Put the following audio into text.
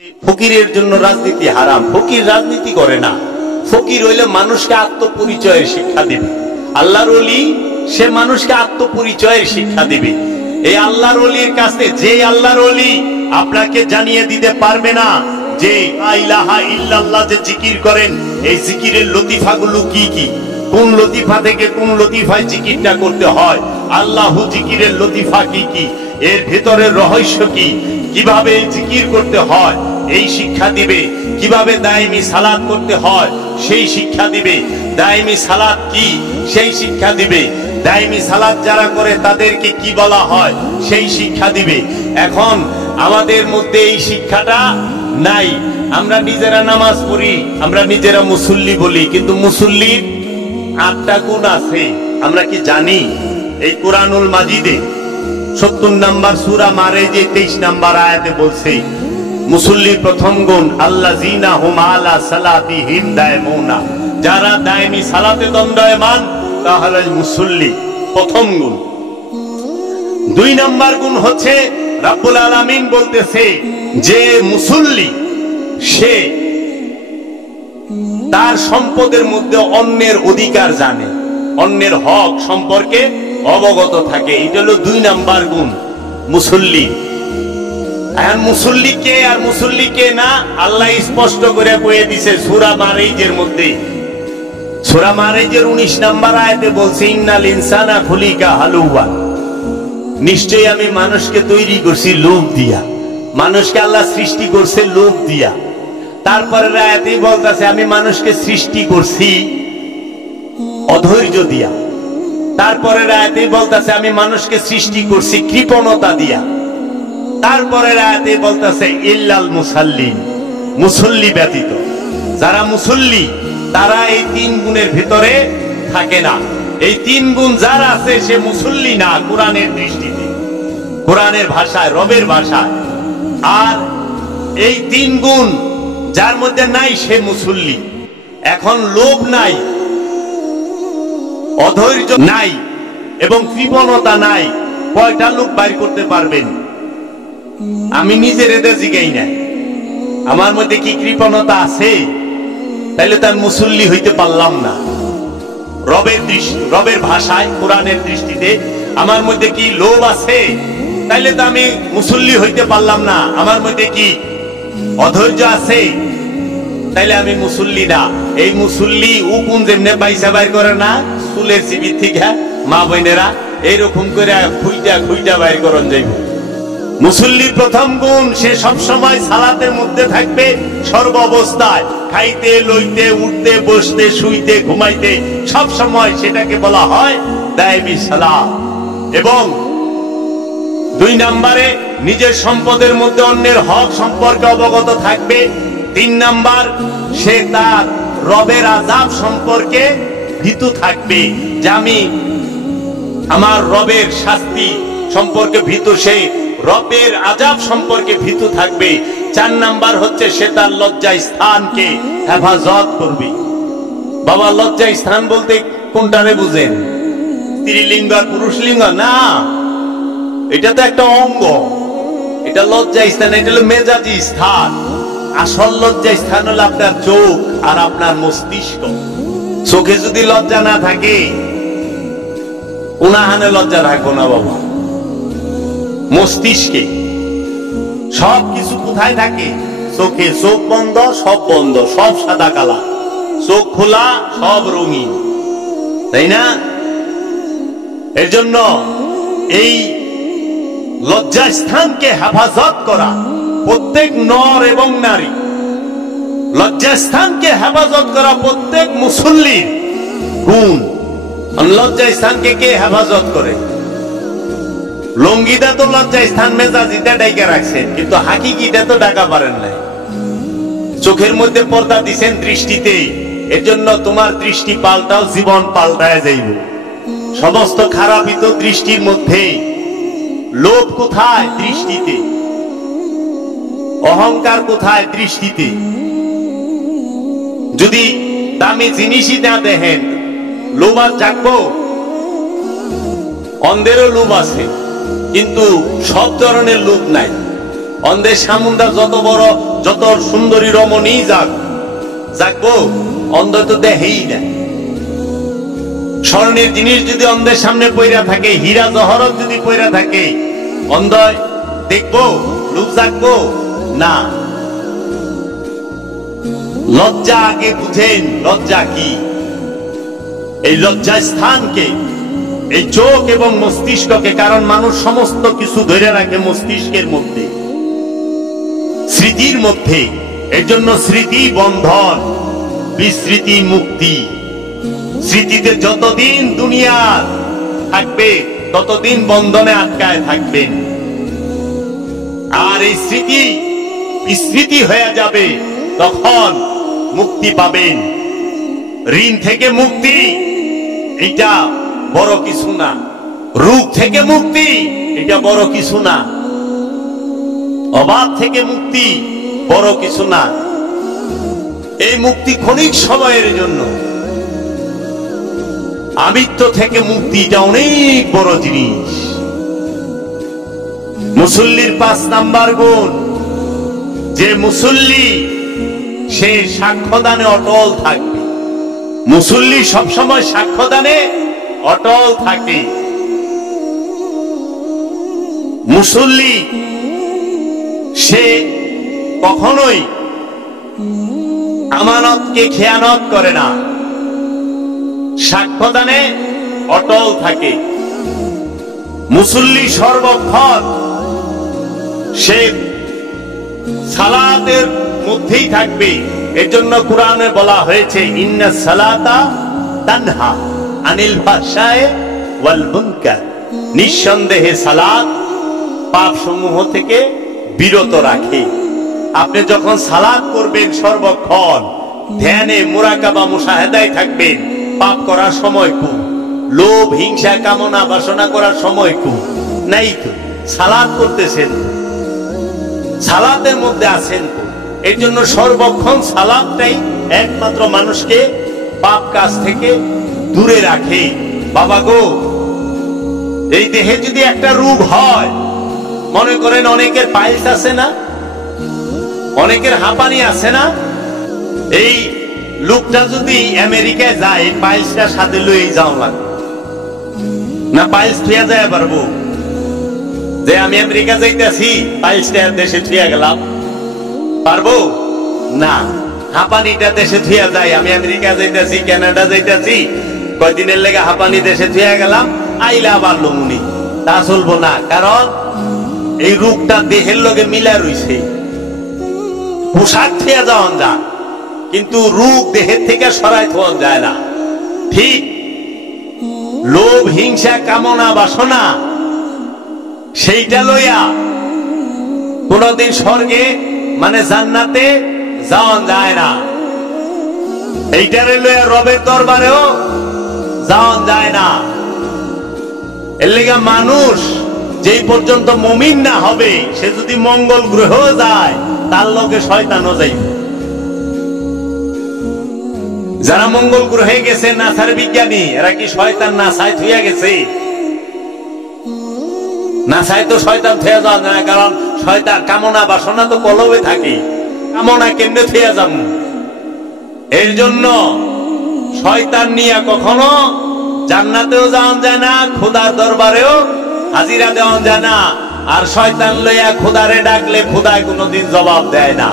ফকিরের জন্য রাজনীতি হারাম। ফকির রাজনীতি করে না, ফকির হইলে মানুষকে আত্মপরিচয়ের শিক্ষা দিবে। আল্লাহর ওলি সে মানুষকে আত্মপরিচয়ের শিক্ষা দিবে। এই আল্লাহর ওলির কাছে যে আল্লাহর ওলি আপনাকে জানিয়ে দিতে পারবে না যে লা ইলাহা ইল্লাল্লাহ যে জিকির করেন এই জিকিরের লতিফাগুলো কি কি, কোন লতিফা থেকে কোন লতিফায় জিকিরটা করতে হয়, আল্লাহু জিকিরের লতিফা কি কি, এর ভেতরের রহস্য কি, কিভাবে জিকির করতে হয় এই শিক্ষা দিবে, কিভাবে দায়মি সালাত করতে হয় সেই শিক্ষা দিবে, দায়মি সালাত কি সেই শিক্ষা দিবে, দায়মি সালাত যারা করে তাদেরকে কি বলা হয় সেই শিক্ষা দিবে। এখন আমাদের মধ্যে এই শিক্ষাটা নাই। আমরা নিজেরা নামাজ পড়ি, আমরা নিজেরা মুসল্লি বলি, কিন্তু মুসল্লির ৮টা গুণ আছে আমরা কি জানি? এই কুরআনুল মাজিদে ৭০ নম্বর সূরা মারেজে ২৩ নম্বর আয়াতে বলছে মুসল্লির প্রথম গুণ আল্লাযিনা হুম আলা সালাতিহিম দায়মুনা, যারা দায়মি সালাতে দণ্ডায়মান তাহলে মুসল্লি প্রথম গুণ। ২ নম্বর গুণ হচ্ছে রব্বুল আলামিন বলতেছে যে মুসল্লি সে তার সম্পদের মধ্যে অন্যের অধিকার জানে, অন্যের হক সম্পর্কে অবগত থাকে। এটা হলো ২ নম্বর গুণ মুসল্লি। এখন মুসল্লি কে আর মুসল্লি কে না আল্লাহ স্পষ্ট করে কয়ে দিছে সূরা মারিজের মধ্যে। সূরা মারিজের ১৯ নম্বর আয়াতে বলছে ইন্নাল ইনসানা খুলিকা হালুওয়া, নিশ্চয়ই আমি মানুষকে তৈরি করছি লোভ দিয়া। মানুষকে আল্লাহ সৃষ্টি করছে লোভ দিয়া। তারপরে আয়াতেই বলতেছে আমি মানুষকে সৃষ্টি করছি অধৈর্য দিয়া। তারপরে আয়াতেই বলতেছে আমি মানুষকে সৃষ্টি করছি কৃপণতা দিয়া। তারপরে আয়াতেই বলতেছে ইল্লাল মুসাল্লিন, মুসল্লি ব্যতীত। যারা মুসল্লি তারা এই ৩ গুণের ভিতরে থাকে না। এই ৩ গুণ যার আছে সে মুসল্লি না কোরআনের দৃষ্টিতে, কোরআনের ভাষায়, রবের ভাষায়। আর এই ৩ গুণ যার মধ্যে নাই সে মুসল্লি। এখন লোভ নাই, অধৈর্য নাই এবং কৃপণতা নাই, কয়টা লোক বাইর করতে পারবেন? আমি নিজের এদের জিগাই নাই আমার মধ্যে কি কৃপণতা আছে, তাইলে তার মুসল্লি হইতে পারলাম না। রবের দৃষ্টি, রবের ভাষায়, কোরআনের দৃষ্টিতে আমার মধ্যে কি লোভ আছে, তাইলে তো আমি মুসল্লি হইতে পারলাম না। আমার মধ্যে কি অধৈর্য আছে, তাইলে আমি মুসল্লি না। এই মুসল্লি উকুন যেমনে পয়সা বাইর করে না চুলের চিবি থেকে মা বোনেরা এইরকম করে খুইটা খুইটা বাইর করন যাইব। মুসল্লির প্রথম গুণ সে সব সময় সালাতের মধ্যে থাকবে সর্ব অবস্থায়, খাইতে লইতে উঠতে বসতে শুইতে ঘুমাইতে সব সময় সেটাকে বলা হয় দায়মি সালাত। এবং ২ নম্বরে নিজের সম্পদের মধ্যে অন্যের হক সম্পর্কে অবগত থাকবে। ৩ নম্বর সে তার রবের আযাব সম্পর্কে ভীতু থাকবে, যে আমি আমার রবের শাস্তি সম্পর্কে ভীতু, সে রবের আযাব সম্পর্কে ভীতু থাকবে। ৪ নম্বর হচ্ছে সে তার লজ্জা স্থানকে হেফাজত করবে। বাবা লজ্জা স্থান বলতে কোনটারে বুঝেন? স্ত্রীলিঙ্গ আর পুরুষলিঙ্গ না, এটা তো একটা অঙ্গ। এটা লজ্জা স্থান, এটা হলো মেজাজি স্থান। আসল লজ্জা স্থান হলো আপনার চোখ আর আপনার মস্তিষ্ক। চোখে যদি লজ্জা না থাকে উনাহানে লজ্জা থাকবো না বাবা। মস্তিষ্কে সব কিছু কোথায় থাকে? চোখে। চোখ বন্ধ সব বন্ধ, সব সাদা কালা, চোখ খোলা সব রঙিন, তাই না? এর জন্য এই লজ্জা স্থানকে হেফাজত করা প্রত্যেক নর এবং নারী, লজ্জা স্থানকে হেফাজত করা প্রত্যেক মুসল্লির গুণ। লজ্জা স্থানকে কে হেফাজত করে? লঙ্গিটা তো লজ্জা স্থান মেজাজিটা ডাইকা রাখছেন, কিন্তু হাকিকিটা তো ডাকা পারেন নাই। চোখের মধ্যে পর্দা দিছেন দৃষ্টিতে, এর জন্য তোমার দৃষ্টি পাল্টাও, জীবন পাল্টায় যাইব। সমস্ত খারাপই তো দৃষ্টির মধ্যে। লোভ কোথায়? দৃষ্টিতে। অহংকার কোথায়? দৃষ্টিতে। যদি দামি জিনিসই না দেখেন লোভ আর জাগবো? অন্ধেরও লোভ আছে, কিন্তু সব ধরনের লোভ নাই। অন্ধের সামুন্ডা যত বড় যত সুন্দরী রমণী যাক যাকবো, অন্ধ তো দেখেই না। স্বর্ণের জিনিস যদি অন্ধের সামনে পইরা থাকে, হীরা জহরত যদি পইরা থাকে, অন্ধ দেখবো, লোক জাগবো না। লজ্জা আগে বুঝেন, লজ্জা কি। এই লজ্জা স্থানকে, এই চোখ এবং মস্তিষ্ককে, কারণ মানুষ সমস্ত কিছু ধরে রাখে মস্তিষ্কের মধ্যে, স্মৃতির মধ্যে। এর জন্য স্মৃতি বন্ধন, বিস্মৃতি মুক্তি। স্মৃতিতে যতদিন দুনিয়া থাকবে ততদিন বন্ধনে আটকায় থাকবেন। আর এই স্মৃতি বিস্মৃতি হয়ে যাবে, তখন মুক্তি পাবেন। ঋণ থেকে মুক্তি এটা বড় কিছু না, রোগ থেকে মুক্তি এটা বড় কিছু না, অভাব থেকে মুক্তি বড় কিছু না। এই মুক্তি ক্ষণিক সময়ের জন্য। আমিত্ব থেকে মুক্তি এটা অনেক বড় জিনিস। মুসল্লির 5 নাম্বার গুণ, যে মুসল্লি সে সাক্ষ্যদানে অটল থাকবে। মুসল্লি সবসময় সাক্ষ্যদানে অটল থাকে। মুসল্লি সে কখনোই আমানতকে খেয়ানত করে না, সাক্ষ্যদানে অটল থাকে। মুসল্লি সর্বক্ষণ সে সালাতের মধ্যেই থাকবে। এর জন্য কোরআনে বলা হয়েছে, ইন্নাস সালাতা তানহা আনিল ফাহশায়ে ওয়াল মুনকার। নিঃসন্দেহে সালাত পাপ সমূহ থেকে বিরত রাখে। আপনি যখন সালাত করবেন সর্বক্ষণ ধ্যানে মুরাকাবা মুশাহাদায় থাকবেন, পাপ করার সময় খুব, লোভ হিংসা কামনা বাসনা করার সময় খুব নাই তো। সালাত করতেছেন, সালাতের মধ্যে আছেন তো। এর জন্য সর্বক্ষণ সালাতটাই একমাত্র মানুষকে পাপ কাজ থেকে দূরে রাখে। বাবা গো, এই দেহে যদি একটা রোগ হয়, মনে করেন অনেকের পাইলস আছে না, অনেকের হাঁপানি আছে না, এই লোকটা যদি আমেরিকায় যায়, পাইলসটা সাথে লয়ে যাওয়া লাগবে না? পাইলস থুয়া যায় পারবো যে আমি আমেরিকা যাইতেছি, পাইলসটা দেশে থুয়া গেলাম, পারবো না। হাঁপানিটা দেশে থুয়া যায়, আমি আমেরিকা যাইতেছি, কানাডা যাইতেছি, কয়দিনের লেগে হাঁপানি দেশে থুয়া গেলাম, আইলা আবার লমুনি, তা চলবো না। কারণ এই রোগটা দেহের লগে মিলা রইছে। পোশাক থুয়া যাওয়া যায়, কিন্তু রোগ দেহের থেকে সরাই থওয়া যায় না। ঠিক লোভ হিংসা কামনা বাসনা সেইটা লইয়া কোনদিন স্বর্গে মানে জান্নাতে যাওয়া যায় না। এইটারে লইয়া রবের দরবারেও যাওয়া যায় না। এর লেগে মানুষ যেই পর্যন্ত মুমিন না হবে, সে যদি মঙ্গল গ্রহ যায়, তার লগে শয়তানও যাইবে। যারা মঙ্গল গ্রহে গেছে, নাসার বিজ্ঞানী, এরা কি শয়তান নাসায় থুইয়া গেছে? নাসায় তো শয়তান থুয়া যাওয়া যায় না, কারণ শয়তান কামনা বাসনা তো কলবে থাকে, কামনা কেমনে থুয়া যাম? এর জন্য শয়তান নিয়ে কখনো জান্নাতেও যাওয়া যায় না, খোদার দরবারেও হাজিরা দেওয়া যায় না। আর শয়তান লইয়া খোদারে ডাকলে খোদায় কোনোদিন জবাব দেয় না।